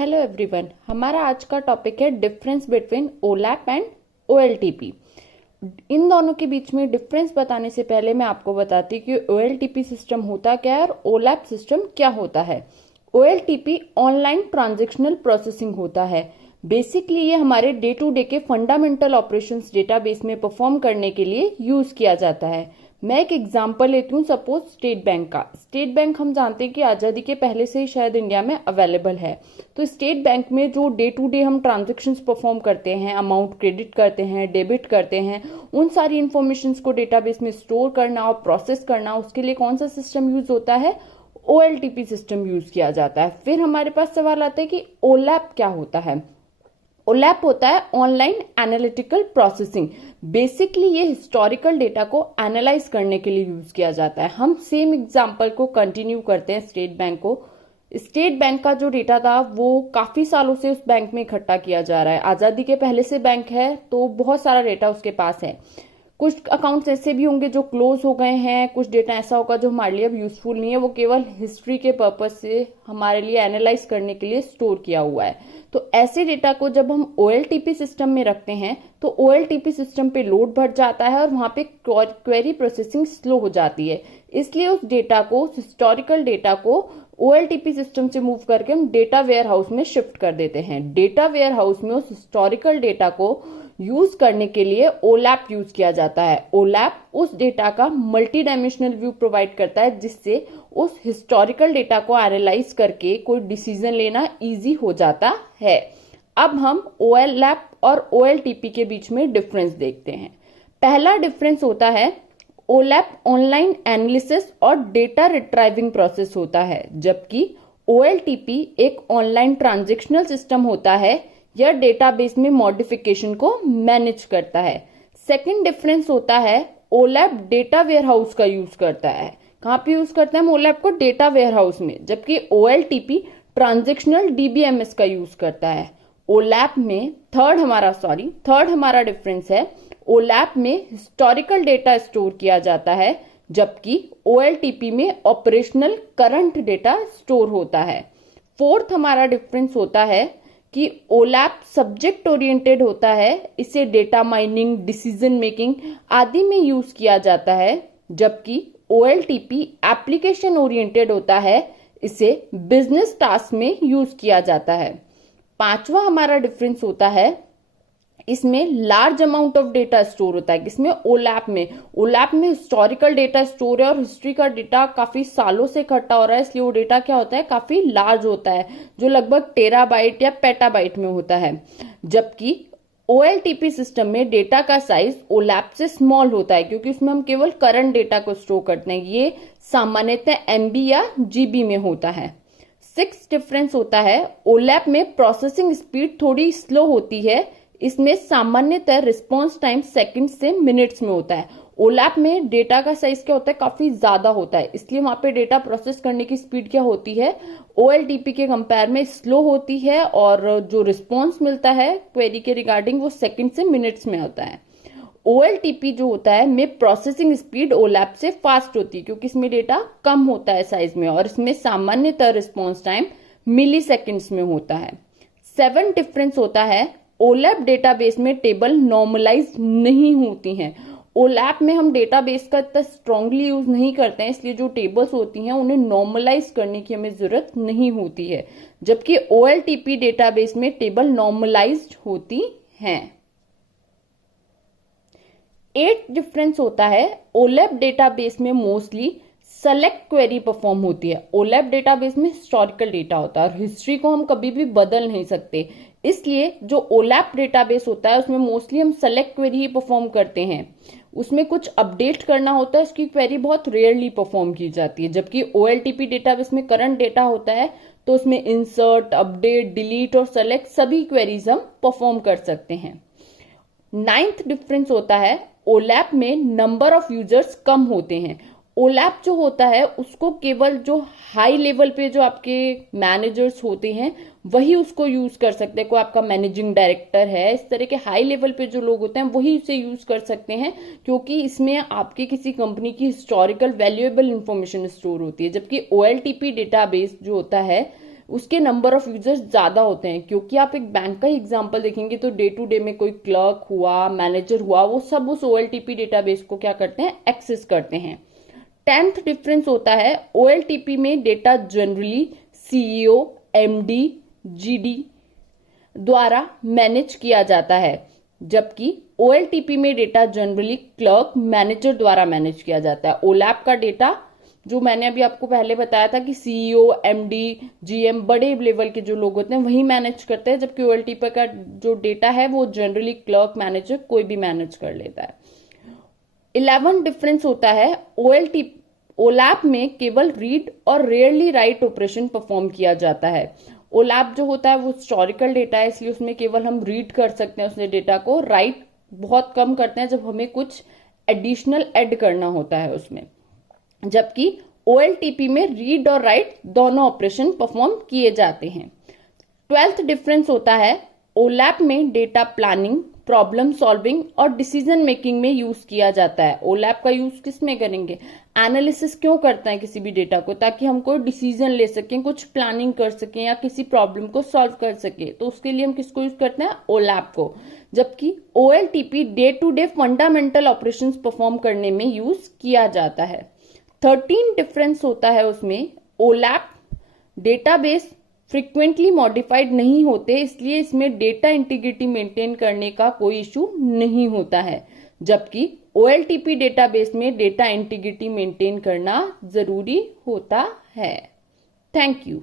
Hello everyone, हमारा आज का टॉपिक है डिफरेंस बिटवीन ओलैप एंड ओएलटीपी। इन दोनों के बीच में डिफरेंस बताने से पहले मैं आपको बताती हूँ कि ओएलटीपी सिस्टम होता क्या है और ओलैप सिस्टम क्या होता है। ओएलटीपी ऑनलाइन ट्रांजैक्शनल प्रोसेसिंग होता है। बेसिकली ये हमारे डे टू डे के फंडामेंटल ऑपरेशंस डेटाबेस में परफॉर्म करने के लिए यूज किया जाता है। मैं एक एग्जांपल लेती हूँ, सपोज स्टेट बैंक का। स्टेट बैंक हम जानते हैं कि आज़ादी के पहले से ही शायद इंडिया में अवेलेबल है। तो स्टेट बैंक में जो डे टू डे हम ट्रांजैक्शंस परफॉर्म करते हैं, अमाउंट क्रेडिट करते हैं, डेबिट करते हैं, उन सारी इंफॉर्मेशंस को डेटाबेस में स्टोर करना और प्रोसेस करना, उसके लिए कौन सा सिस्टम यूज होता है? ओएलटीपी सिस्टम यूज किया जाता है। फिर हमारे पास सवाल आता है कि ओलैप क्या होता है। ओलैप होता है ऑनलाइन एनालिटिकल प्रोसेसिंग। बेसिकली ये हिस्टोरिकल डेटा को एनालाइज करने के लिए यूज किया जाता है। हम सेम एग्जांपल को कंटिन्यू करते हैं स्टेट बैंक को। स्टेट बैंक का जो डेटा था वो काफी सालों से उस बैंक में इकट्ठा किया जा रहा है। आजादी के पहले से बैंक है तो बहुत सारा डेटा उसके पास है। कुछ अकाउंट्स ऐसे भी होंगे जो क्लोज हो गए हैं, कुछ डेटा ऐसा होगा जो हमारे लिए अब यूजफुल नहीं है, वो केवल हिस्ट्री के पर्पज से हमारे लिए एनालाइज करने के लिए स्टोर किया हुआ है। तो ऐसे डेटा को जब हम ओएलटीपी सिस्टम में रखते हैं तो ओएलटीपी सिस्टम पे लोड बढ़ जाता है और वहां पे क्वेरी प्रोसेसिंग स्लो हो जाती है। इसलिए उस डेटा को, हिस्टोरिकल डेटा को ओएलटीपी सिस्टम से मूव करके हम डेटा वेयर हाउस में शिफ्ट कर देते हैं। डेटा वेयर हाउस में उस हिस्टोरिकल डेटा को यूज करने के लिए ओलैप यूज किया जाता है। ओलैप उस डेटा का मल्टी डायमेंशनल व्यू प्रोवाइड करता है जिससे उस हिस्टोरिकल डेटा को एनालाइज करके कोई डिसीजन लेना इजी हो जाता है। अब हम ओलैप और ओएलटीपी के बीच में डिफरेंस देखते हैं। पहला डिफरेंस होता है ओलैप ऑनलाइन एनालिसिस और डेटा रिट्राइविंग प्रोसेस होता है, जबकि ओएलटीपी एक ऑनलाइन ट्रांजैक्शनल सिस्टम होता है। यह डेटाबेस में मॉडिफिकेशन को मैनेज करता है। सेकंड डिफरेंस होता है ओलैप डेटा वेयरहाउस का यूज करता है। कहां पे यूज करते हैं हम ओलैप को? डेटा वेयरहाउस में, जबकि ओएलटीपी ट्रांजैक्शनल डीबीएमएस का यूज करता है। ओलैप में थर्ड हमारा डिफरेंस है, ओलैप में हिस्टोरिकल डेटा स्टोर किया जाता है, जबकि ओएलटीपी में ऑपरेशनल करंट डेटा स्टोर होता है। फोर्थ हमारा डिफरेंस होता है कि ओलैप सब्जेक्ट ओरिएंटेड होता है, इसे डेटा माइनिंग, डिसीजन मेकिंग आदि में यूज किया जाता है, जबकि ओएलटीपी एप्लीकेशन ओरिएंटेड होता है, इसे बिजनेस टास्क में यूज किया जाता है। पांचवा हमारा डिफरेंस होता है, इसमें large amount of data store होता है। किसमें? ओलैप में हिस्टोरिकल डेटा स्टोर है और हिस्ट्री का डेटा काफी सालों से इकट्ठा हो रहा है, इसलिए वो डेटा क्या होता है? काफी लार्ज होता है, जो लगभग टेराबाइट या पेटाबाइट में होता है। जबकि ओएलटीपी सिस्टम में डेटा का साइज ओलैप से स्मॉल होता है, क्योंकि उसमें हम केवल करंट डेटा को स्टोर करते हैं। ये सामान्यतः एमबी या जीबी में होता है। सिक्स डिफरेंस होता है, ओलैप में प्रोसेसिंग स्पीड थोड़ी स्लो होती है। इसमें सामान्यतः रिस्पॉन्स टाइम सेकंड से मिनट्स में होता है। ओलैप में डेटा का साइज क्या होता है? काफी ज्यादा होता है, इसलिए वहां पे डेटा प्रोसेस करने की स्पीड क्या होती है? ओएलटीपी के कंपेयर में स्लो होती है, और जो रिस्पॉन्स मिलता है क्वेरी के रिगार्डिंग वो सेकंड से मिनट्स में होता है। ओएलटीपी जो होता है में प्रोसेसिंग स्पीड ओलैप से फास्ट होती है, क्योंकि इसमें डेटा कम होता है साइज में, और इसमें सामान्यतः रिस्पॉन्स टाइम मिली सेकेंड्स में होता है। 7 डिफरेंस होता है, ओलैप डेटाबेस में टेबल नॉर्मलाइज नहीं होती हैं। ओलैप में हम डेटाबेस का इतना स्ट्रांगली यूज नहीं करते हैं, इसलिए जो टेबल्स होती हैं उन्हें नॉर्मलाइज करने की हमें जरूरत नहीं होती है, जबकि ओएलटीपी डेटाबेस में टेबल नॉर्मलाइज्ड होती हैं। 8 डिफरेंस होता है, ओलैप डेटाबेस में मोस्टली सेलेक्ट क्वेरी परफॉर्म होती है। ओलैप डेटाबेस में हिस्टोरिकल डेटा होता है और हिस्ट्री को हम कभी भी बदल नहीं सकते, इसलिए जो ओलैप डेटाबेस होता है उसमें मोस्टली हम सेलेक्ट क्वेरी ही परफॉर्म करते हैं। उसमें कुछ अपडेट करना होता है, उसकी क्वेरी बहुत रेयरली परफॉर्म की जाती है। जबकि ओएलटीपी डेटाबेस में करंट डेटा होता है, तो उसमें इंसर्ट, अपडेट, डिलीट और सेलेक्ट सभी क्वेरीज हम परफॉर्म कर सकते हैं। 9th डिफरेंस होता है, ओलैप में नंबर ऑफ यूजर्स कम होते हैं। ओलैप जो होता है उसको केवल जो हाई लेवल पे जो आपके मैनेजर्स होते हैं वही उसको यूज कर सकते हैं। कोई आपका मैनेजिंग डायरेक्टर है, इस तरह के हाई लेवल पे जो लोग होते हैं वही इसे यूज कर सकते हैं, क्योंकि इसमें आपकी किसी कंपनी की हिस्टोरिकल वैल्यूएबल इंफॉर्मेशन स्टोर होती है। जबकि ओएलटीपी डेटाबेस जो होता है उसके नंबर ऑफ यूजर्स ज्यादा होते हैं, क्योंकि आप एक बैंक का ही एग्जांपल देखेंगे तो डे टू डे में कोई क्लर्क हुआ, मैनेजर हुआ, वो सब उस OLTP डेटाबेस को क्या करते हैं, एक्सेस करते हैं। 10th डिफरेंस होता है OLTP में data generally CEO, MD, GD द्वारा मैनेज किया जाता है, जबकि OLTP में डेटा जनरली क्लर्क, मैनेजर द्वारा मैनेज किया जाता है। OLAP का डेटा जो मैंने अभी आपको पहले बताया था कि CEO, MD, GM बड़े लेवल के जो लोग होते हैं वही मैनेज करते हैं, जबकि OLTP का जो डेटा है वो जनरली क्लर्क, मैनेजर कोई भी मैनेज कर लेता है। 11 डिफरेंस होता है OLAP में केवल रीड और रेयरली राइट ऑपरेशन परफॉर्म किया जाता है। OLAP जो होता है वो हिस्टोरिकल डेटा है, इसलिए उसमें केवल हम रीड कर सकते हैं उसने डेटा को, राइट बहुत कम करते हैं जब हमें कुछ एडिशनल ऐड करना होता है उसमें, जबकि OLTP में रीड और राइट दोनों ऑपरेशन परफॉर्म किए जाते हैं। 12th डिफरेंस होता है OLAP में डेटा प्लानिंग, प्रॉब्लम सॉल्विंग और डिसीजन मेकिंग में यूज किया जाता है। OLAP का यूज किस में करेंगे, एनालिसिस क्यों करते हैं किसी भी डेटा को, ताकि हम कोई डिसीजन ले सकें, कुछ प्लानिंग कर सकें या किसी प्रॉब्लम को सॉल्व कर सके, तो उसके लिए हम किसको यूज करते हैं, OLAP को। जबकि OLTP day to day fundamental operations perform करने में यूज किया जाता है। 13 डिफरेंस होता है उसमें OLAP डेटाबेस फ्रीक्वेंटली मॉडिफाइड नहीं होते, इसलिए इसमें डेटा इंटीग्रिटी मेंटेन करने का कोई इशू नहीं होता है, जबकि OLTP डेटाबेस में डेटा इंटीग्रिटी मेंटेन करना जरूरी होता है। Thank you.